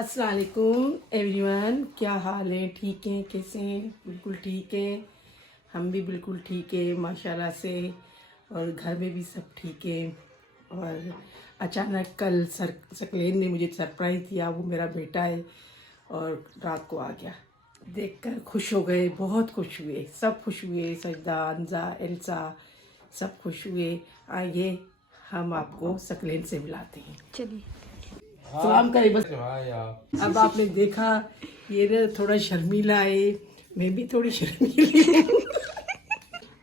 अस्सलाम वालेकुम एवरीवन, क्या हाल है? ठीक हैं? कैसे हैं? बिल्कुल ठीक है, हम भी बिल्कुल ठीक है माशाल्लाह से। और घर में भी सब ठीक है। और अचानक कल सकलेन ने मुझे सरप्राइज़ दिया। वो मेरा बेटा है और रात को आ गया। देखकर खुश हो गए, बहुत खुश हुए, सब खुश हुए। सजदा, अंजा, एल्सा सब खुश हुए। आइए हम आपको सकलेन से मिलाते हैं। चलिए सलाम करें बस। अब आपने देखा ये ना थोड़ा शर्मीला है, मैं भी थोड़ी शर्मीली हूँ।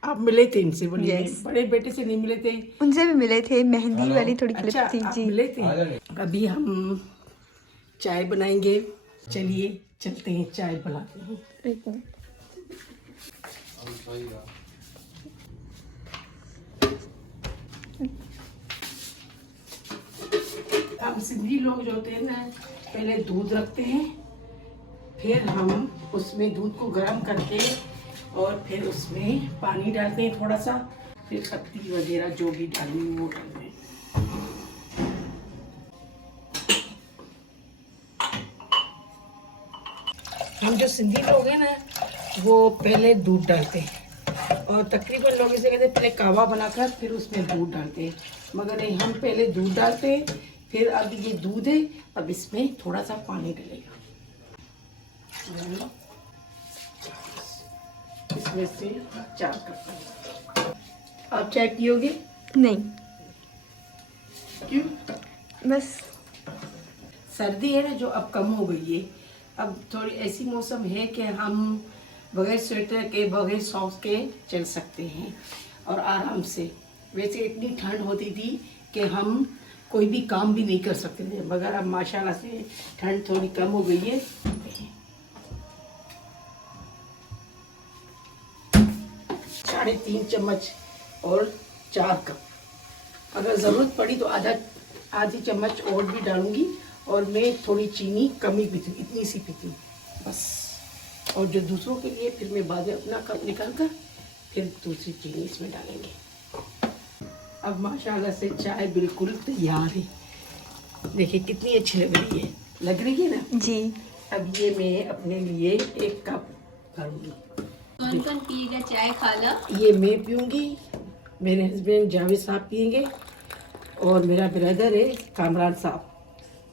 आप मिले थे इनसे? बोलिए। Yes. बड़े बेटे से नहीं मिले थे? उनसे भी मिले थे, मेहंदी वाली थोड़ी क्लिप अच्छा, थी आप जी। मिले थे। अभी हम चाय बनाएंगे। चलिए चलते हैं, चाय बनाते हैं। एक मिनट। हम सिंधी लोग जो होते हैं ना, पहले दूध रखते हैं, फिर हम उसमें दूध को गर्म करके और फिर उसमें पानी डालते हैं थोड़ा सा, फिर पत्ती वगैरह जो भी डालनी है वो डालते हैं। हम जो सिंधी लोग हैं ना, वो पहले दूध डालते हैं और तकरीबन लोग इसे कहते हैं पहले कावा बनाकर फिर उसमें दूध डालते हैं, मगर नहीं, हम पहले दूध डालते हैं। फिर अब ये दूध है, अब इसमें थोड़ा सा पानी डलेगा। इसमें से 4 कप। आप चाय पियोगे? नहीं, क्यों? बस सर्दी है ना जो अब कम हो गई है। अब थोड़ी ऐसी मौसम है कि हम बगैर स्वेटर के, बगैर सॉक्स के चल सकते हैं और आराम से। वैसे इतनी ठंड होती थी कि हम कोई भी काम भी नहीं कर सकते थे, मगर अब माशाल्लाह से ठंड थोड़ी कम हो गई है। 3.5 चम्मच और 4 कप। अगर ज़रूरत पड़ी तो आधी चम्मच और भी डालूंगी। और मैं थोड़ी चीनी कम ही पीती हूँ, इतनी सी पीती हूँ बस। और जो दूसरों के लिए फिर मैं बाद में अपना कप निकाल कर फिर दूसरी चीनी इसमें डालेंगे। अब माशाल्लाह से चाय बिल्कुल तैयार है। देखिए कितनी अच्छी लग रही है ना जी। अब ये मैं अपने लिए 1 कप करूँगी। कौन कौन पिएगा चाय? खाला? ये मैं पीऊँगी, मेरे हस्बैंड जावेद साहब पियेंगे और मेरा ब्रदर है कामरान साहब,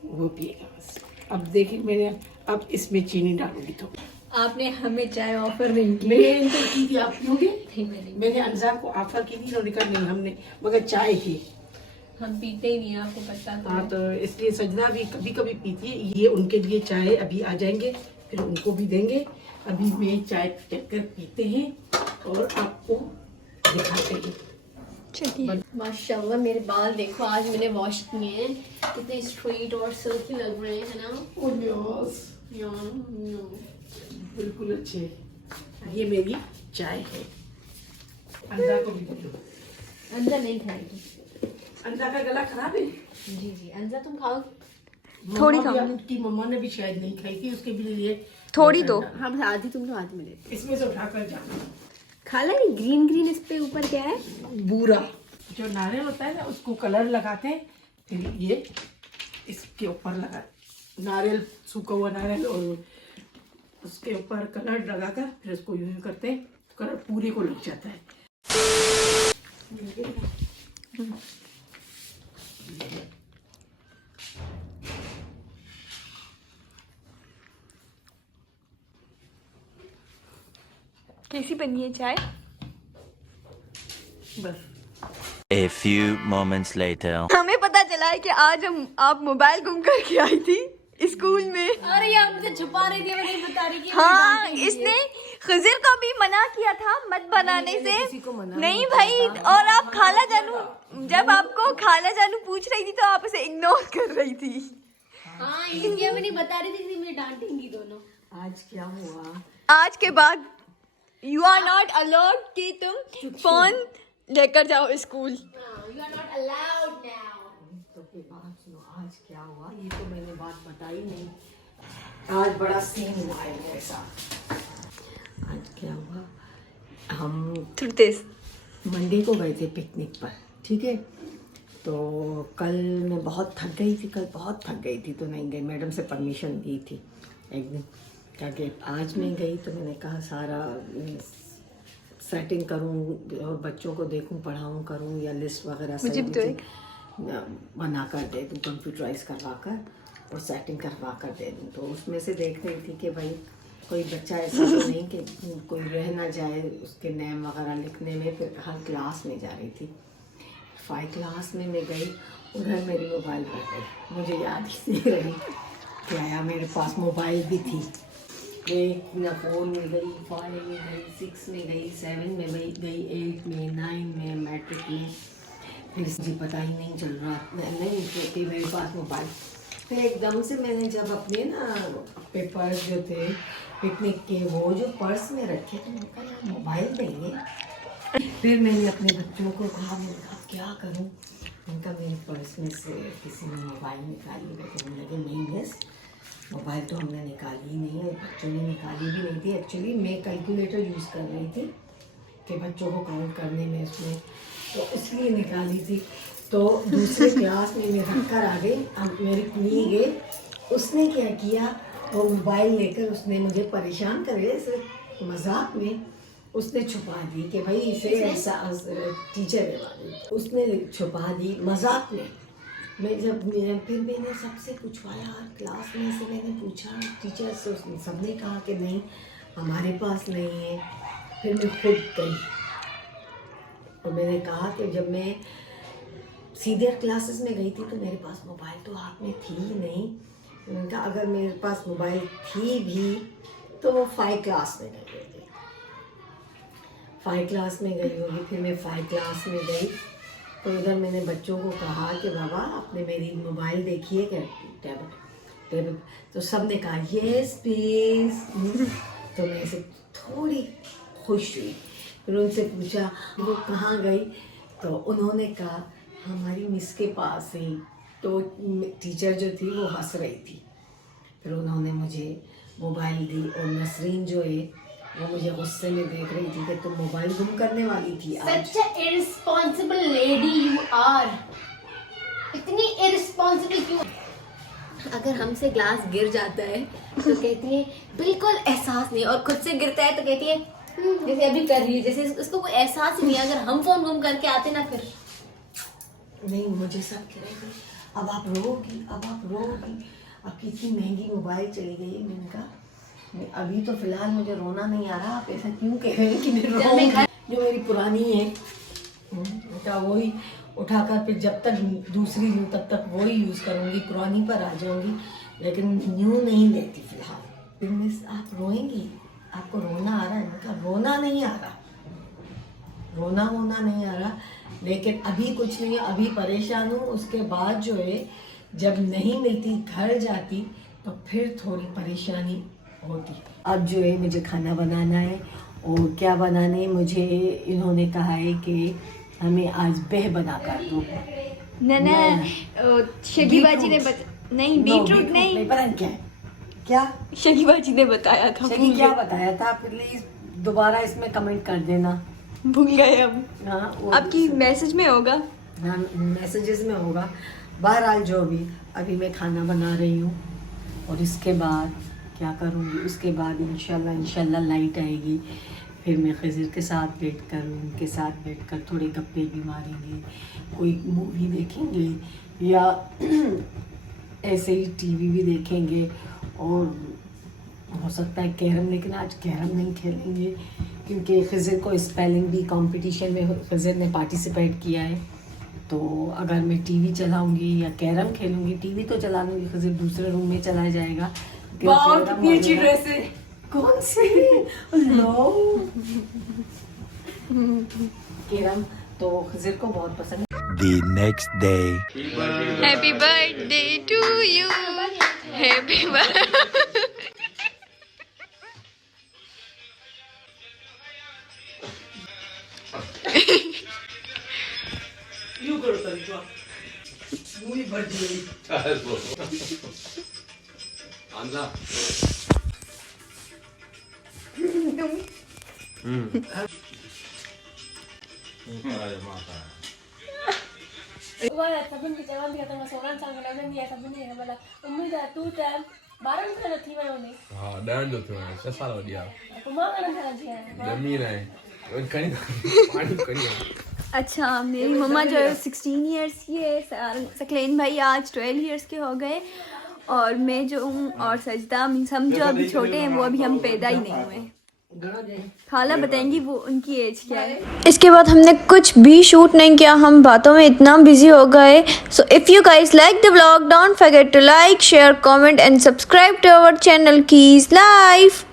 वो पिएगा बस। अब देखिए मैंने अब इसमें चीनी डालूंगी तो। आपने हमें चाय ऑफर नहीं की? मैंने इनको की थी, आप पियोगे? नहीं, मैंने अंजार को ऑफर की थी, उन्होंने कहा नहीं हमने, मगर चाय ही हम पीते ही नहीं है, आपको पता तो हाँ, है। तो इसलिए सजना भी कभी कभी पीती है। ये उनके लिए चाय अभी आ जाएंगे, फिर उनको भी देंगे। अभी मैं चाय चक्कर पीते हैं और आपको दिखाते हैं। चलिए। माशाल्लाह मेरे बाल देखो, आज मैंने वॉश किए हैं, कितने स्ट्रेट और सिल्की लग रहे हैं, है ना? बिल्कुल अच्छे। ये मेरी चाय है। अंजा को भी दो। अंजा नहीं खाएगी? अंजा का गला खराब है। जी जी, अंजा तुम खाओ। थोड़ी मम्मा भी, खाऊंगी। आपकी मम्मा ने भी शायद नहीं खाई थी, उसके भी लिए थोड़ी दो। हम आधी तुम लो, आधी मेरे। इसमें से उठाकर जाना। खाला ये ग्रीन ग्रीन इस पे ऊपर क्या है? बूरा जो नारियल होता है ना, उसको कलर लगाते हैं, फिर ये इसके ऊपर लगा नारियल, सूखा हुआ नारियल, और उसके ऊपर कलर लगाकर फिर उसको यूज करते हैं तो कलर पूरे को लग जाता है। कैसी बनी है चाय? बस A few moments later. हमें पता चला है कि आज आप मोबाइल गुम करके आई थी स्कूल में। अरे यार मुझे छुपा रही थी, मैं नहीं बता रही कि हाँ, इसने खजिर को भी मना किया था मत बनाने से। किसी को मना नहीं भाई, और आप खाला जानू, जब आपको खाला जानू पूछ रही थी तो आप उसे इग्नोर कर रही थी। हाँ, इसलिए मैं नहीं बता रही थी कि मुझे डांटेंगी दोनों। आज क्या हुआ? आज के बाद यू आर नॉट अलाउड कि तुम फोन लेकर जाओ school. You are not allowed now. तो फिर बात सुनो, आज क्या हुआ? ये तो मैंने बात बताई नहीं। आज बड़ा सीन हुआ है मेरे साथ। आज क्या हुआ, हम थ्रू दिस मंडे को गए थे पिकनिक पर, ठीक है? तो कल मैं बहुत थक गई थी, तो नहीं गई। मैडम से परमिशन दी थी एक दिन, ताकि आज मैं गई तो मैंने कहा सारा सेटिंग करूं और बच्चों को देखूं, पढ़ाऊं, करूं या लिस्ट वगैरह सब बना कर दे दूं, कंप्यूटराइज करवा कर और सेटिंग करवा कर दे दूं। तो उसमें से देख रही थी कि भाई कोई बच्चा ऐसा तो नहीं कि कोई रह ना जाए उसके नेम वगैरह लिखने में। फिर हर क्लास में जा रही थी, 5 क्लास में मैं गई, उधर मेरी मोबाइल रह गई, मुझे याद ही नहीं रही कि आया मेरे पास मोबाइल भी थी। मैं 4 में गई, 5 में गई, 6 में गई, 7 में गई, 8 में, 9 में, मैट्रिक में। फिर मुझे पता ही नहीं चल रहा नहीं कि मेरे पास मोबाइल। फिर एकदम से मैंने जब अपने ना पेपर्स जो थे पिकनिक के वो जो पर्स में रखे तो मैंने कहा यार मोबाइल नहीं है। फिर मैंने अपने बच्चों को कहा, मैंने कहा क्या करूं, उनका मेरे पर्स में से किसी ने मोबाइल निकाली। कहने लगे नहीं मिस, मोबाइल तो हमने निकाली ही नहीं है, बच्चों ने निकाली भी नहीं थी। एक्चुअली मैं कैलकुलेटर यूज़ कर रही थी कि बच्चों को काउंट करने में उसमें, तो इसलिए निकाली थी। तो दूसरे क्लास में मैं रख कर आ गई, अब मेरी कुनी गई, उसने क्या किया, वो मोबाइल लेकर उसने मुझे परेशान करे ऐसे मजाक में उसने छुपा दी कि भाई इसे ऐसा टीचर है वाली, उसने छुपा दी मजाक में। फिर मैंने सबसे पूछवाया, क्लास में से मैंने पूछा टीचर से, उसने सबने कहा कि नहीं हमारे पास नहीं है। फिर मैं खुद गई और मैंने कहा कि जब मैं सीनियर क्लासेस में गई थी तो मेरे पास मोबाइल तो हाथ में थी ही नहीं। मैंने कहा अगर मेरे पास मोबाइल थी भी तो वो 5 क्लास में गई होगी, 5 क्लास में गई होगी। फिर मैं 5 क्लास में गई तो उधर मैंने बच्चों को कहा कि बाबा आपने मेरी मोबाइल देखी है क्या, टैब। तो सब ने कहा येस प्लीज। तो मैं ऐसे थोड़ी खुश हुई। फिर उनसे पूछा वो कहाँ गई, तो उन्होंने कहा हमारी मिस के पास ही। तो टीचर जो थी वो हंस रही थी। फिर उन्होंने मुझे मोबाइल दी और नसरीन जो है वो मुझे गुस्से में देख रही थी कि तुम मोबाइल गुम करने वाली थी आज। Such a irresponsible lady you are. इतनी irresponsible क्यों? अगर हमसे ग्लास गिर जाता है तो कहती है बिल्कुल एहसास नहीं, और खुद से गिरता है तो कहती है जैसे अभी कर रही है, जैसे उसको कोई एहसास ही नहीं है। अगर हम फोन गुम करके आते ना फिर नहीं, मुझे सब कह रहे थे अब आप रोगी, अब कितनी महंगी मोबाइल चली गई। मैंने कहा अभी तो फिलहाल मुझे रोना नहीं आ रहा, आप ऐसा क्यों कह रहे हैं कि मैं रोऊंगी। जो मेरी पुरानी है बेटा वही उठाकर फिर जब तक दूसरी लूँ तब तक वही यूज़ करूँगी, पुरानी पर आ जाऊँगी, लेकिन न्यू नहीं लेती फिलहाल। फिर मिस आप रोएंगी, आपको रोना आ रहा है। उनका रोना नहीं आ रहा, रोना वोना नहीं आ रहा, लेकिन अभी कुछ नहीं है, अभी परेशान हूँ। उसके बाद जो है जब नहीं मिलती घर जाती तो फिर थोड़ी परेशानी होती। अब जो है मुझे खाना बनाना है, और क्या बनाना है मुझे इन्होंने कहा है कि हमें आज बेह बना कर दो। शगी बाजी ने नहीं बीटरूट नहीं पता नहीं क्या शगी बाजी ने बताया था। शगी क्या बताया था, प्लीज दोबारा इसमें कमेंट कर देना। भूल गए अब। हाँ आपकी मैसेज में होगा। हाँ मैसेजेस में होगा। बहरहाल जो भी अभी मैं खाना बना रही हूँ और इसके बाद क्या करूँगी, उसके बाद इंशाल्लाह लाइट आएगी, फिर मैं खज़ीर के साथ उनके साथ बैठकर थोड़े गप्पे भी मारेंगे, कोई मूवी देखेंगे या ऐसे ही टीवी भी देखेंगे, और हो सकता है कैरम, लेकिन आज कैरम नहीं खेलेंगे क्योंकि खज़ीर को स्पेलिंग बी कंपटीशन में खज़ीर ने पार्टिसिपेट किया है। तो अगर मैं टीवी चलाऊंगी या कैरम खेलूंगी, टीवी तो चला लूँगी, खज़ीर दूसरे रूम में चला जाएगा। कितनी अच्छी ड्रेस है। कौन सी? लो कैरम तो खज़ीर को बहुत पसंद है। The next day. Happy birthday to you, happy birthday. यू करो तरीका मूवी बर्थडे आंदा Wala, sabi ni Jawan dia tengah seorang sang kenal dia sabi ni bala. Ummi dah tu jam barang kan थी मैं उन्हें. हाँ डर दो तुम्हें 6 साल हो गया Pemakan kan dia. जमीन है कहीं पानी कहीं अच्छा मेरी मम्मा जो है 16 इयर्स की है, सकलेन भाई आज 12 इयर्स के हो गए, और मैं जो हूँ और सजदा हम जो अभी छोटे हैं वो अभी हम पैदा ही नहीं हुए। खाला बताएंगी वो उनकी एज क्या है। इसके बाद हमने कुछ भी शूट नहीं किया, हम बातों में इतना बिजी हो गए। So if you guys like the vlog, don't forget to like, share, comment and subscribe to our channel keys life.